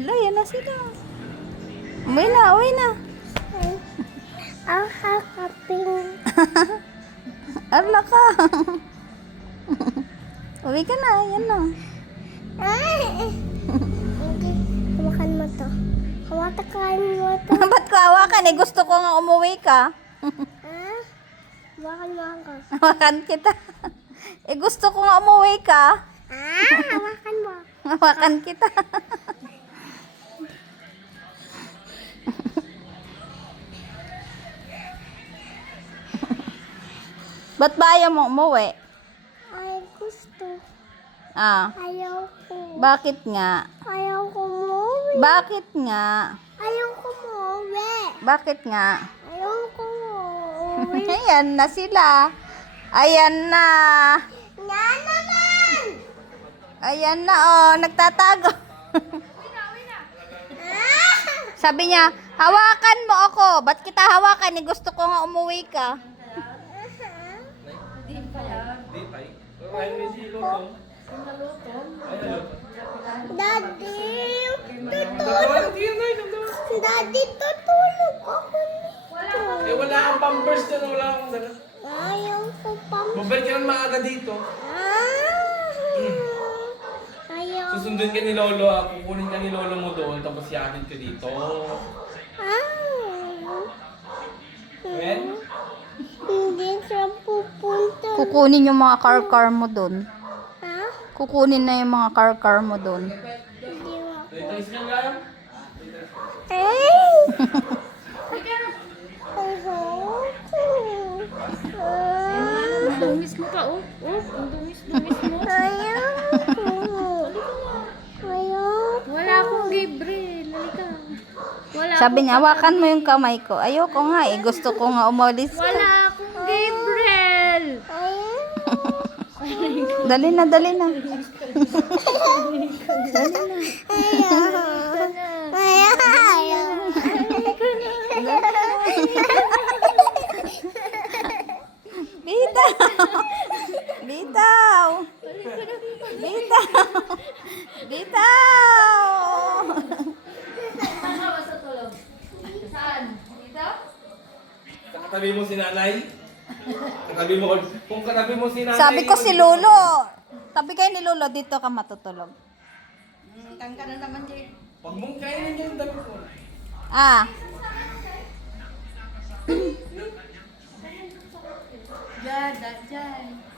Ala, yan na sila. Uwi na, uwi na. Ang hakaping. Ala ka. Uwi ka na, yan na. Ay! Hawakan mo to. Hawakan mo to. Ba't ko hawakan eh? Gusto ko nga umuwi ka. Ah? Hawakan mo ako. Hawakan kita. Eh gusto ko nga umuwi ka. Ah! Hawakan mo. Hawakan kita. Ba't ba ayaw mo umuwi? Ay, gusto. Ah, Ayaw ko. bakit nga? Ayaw ko umuwi. Bakit nga? Ayaw ko umuwi. Bakit nga? Ayaw ko umuwi. Ayan na sila. Ayan na. Na naman! Ayan na, oh. Nagtatago. Ah! Sabi niya, hawakan mo ako. Ba't kita hawakan? Eh, gusto ko nga umuwi ka. Daddy, tutulog. Daddy, tutulog ako nito. Eh, wala kang pampers doon, wala akong dala. Ayaw ko pang... Babalik ka ng maaga dito. Ayaw. Susundin ka ni Lolo, kukunin ka ni Lolo mo doon, tapos yakin ka dito. Amen? Hindi siya pupunta. Kukunin yung mga car-car mo dun. Ha? Kukunin na yung mga car-car mo dun. Hindi mo. Dito is ka lang. Ay! Ayaw ko. Ang dumis mo pa, oh. Oh, ang dumis-dumis mo. Ayaw ko. Ayaw ko. Wala akong libre. Halika. Wala Sabi akong niya, hawakan mo yung kamay ko. Ayoko nga eh. Gusto ko nga umalis ka. Wala akong Gabriel. Ayaw. Dali na, dali na. Ayaw. Bitaw! Bitaw! Bitaw! Bitaw! Katabi mo si nanay. Katabi mo, kung katabi mo si nanay. Sabi ko si Lolo. Tabi kayo ni Lolo, dito ka matutulog. Huwag mong kainin yung damit mo. Ah. Diyan, diyan.